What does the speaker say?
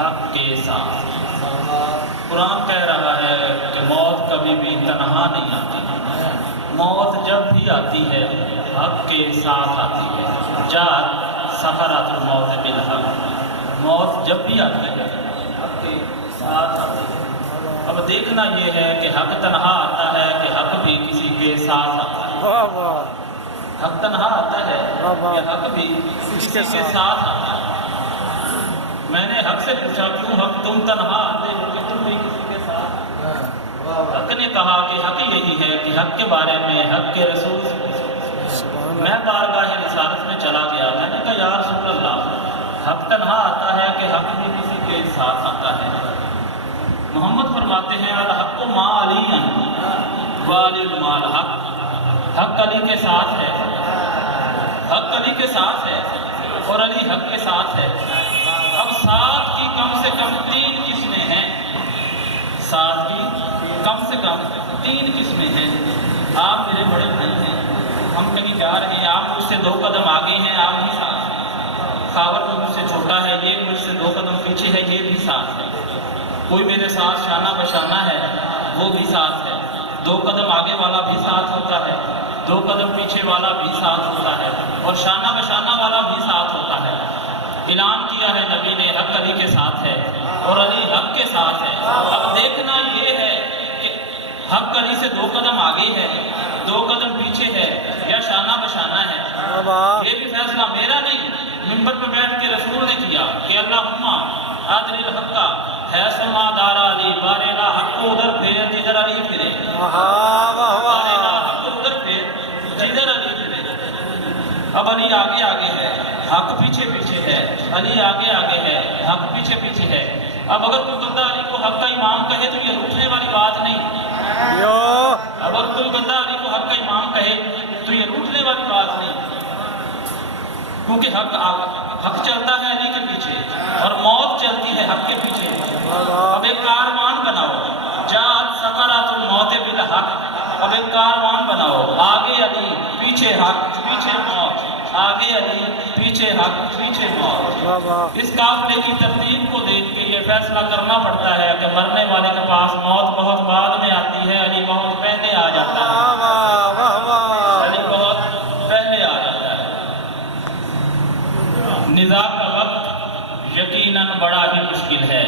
حق کے ساتھ۔ قرآن کہہ رہا ہے کہ موت کبھی بھی تنہا نہیں آتی، موت جب بھی آتی ہے حق کے ساتھ آتی ہے۔ جاءت سکرات الموت بالحق، موت جب بھی آتی ہے حق کے ساتھ آتی ہے۔ اب دیکھنا یہ ہے کہ حق تنہا آتا ہے کہ حق بھی کسی کے ساتھ آتا ہے۔ حق تنہا آتا ہے کہ حق بھی کسی کے ساتھ آتا ہے۔ میں نے حق سے پوچھا کیوں حق تم تنہا آتے ہو کہ تم بھی کسی کے ساتھ؟ حق نے کہا کہ حق یہی ہے کہ حق کے بارے میں حق کے رسول سے پوچھو۔ میں بارگاہ رسالت میں چلا گیا، میں نے کہا یا رسول اللہ حق تنہا آتا ہے کہ حق بھی کسی کے ساتھ آتا ہے؟ محمد فرماتے ہیں الحق ما علی وعلی المال حق، حق علی کے ساتھ ہے، حق علی کے ساتھ ہے اور علی حق کے ساتھ ہے۔ اب ساتھ کی کم سے کم 3 قسمیں ہیں، ساتھ کی کم سے کم 3 قسمیں ہیں۔ آپ میرے بڑے بھائی ہیں، ہم کہیں جا رہے ہیں، آپ مجھ سے 2 قدم آگے ہیں، آپ بھی ساتھ ہیں۔ خاور بھی مجھ سے چھوٹا ہے، یہ مجھ سے 2 قدم پیچھے ہے، یہ بھی ساتھ ہے۔ کوئی میرے ساتھ شانہ بشانہ ہے، وہ بھی ساتھ ہے۔ 2 قدم آگے والا بھی ساتھ ہوتا ہے، 2 قدم پیچھے والا بھی ساتھ ہوتا ہے، اور شانہ بشانہ والا بھی ساتھ ہوتا ہے۔ اعلان کیا ہے نبی نے حق علی کے ساتھ ہے اور علی حق کے ساتھ ہے۔ اب دیکھنا یہ ہے کہ حق علی سے 2 قدم آگے ہے، 2 قدم پیچھے ہے یا شانہ بشانہ ہے۔ یہ بھی فیصلہ میرا نہیں، منبر پہ بیٹھ کے رسول نے کیا کہ اللہم عادل الحق کا حیث ما دار علی، بارے حق کو ادھر پھیر جدھر علی پھرے، بارے حق کو ادھر پھیر جدھر علی پھرے۔ اب علی آگے آگے ہے، حق پیچھے پیچھے ہے، علی آگے آگے ہے، حق پیچھے پیچھے ہے۔ اب اگر کوئی بندہ علی کو حق کا امام کہے تو یہ روٹنے والی بات نہیں، اگر کوئی بندہ علی کو حق کا امام کہے تو یہ روٹنے والی بات نہیں، کیونکہ حق چلتا ہے علی کے پیچھے اور موت چلتی ہے حق کے پیچھے۔ اب ایک کاروان بناؤ، جاءت سکرات الموت بالحق، اب ایک کاروان بناؤ، آگے علی پیچھے حق پیچھے موت، آگے علی پیچھے حق پیچھے موت۔ اس قافلے کی ترتیب کو دیکھ کے یہ فیصلہ کرنا پڑتا ہے کہ مرنے والے کے پاس موت بہت بعد میں آتی ہے، علی بہت پہلے آ جاتا ہے، علی بہت پہلے آ جاتا ہے۔ نزاع کا وقت یقیناً بڑا ہی مشکل ہے،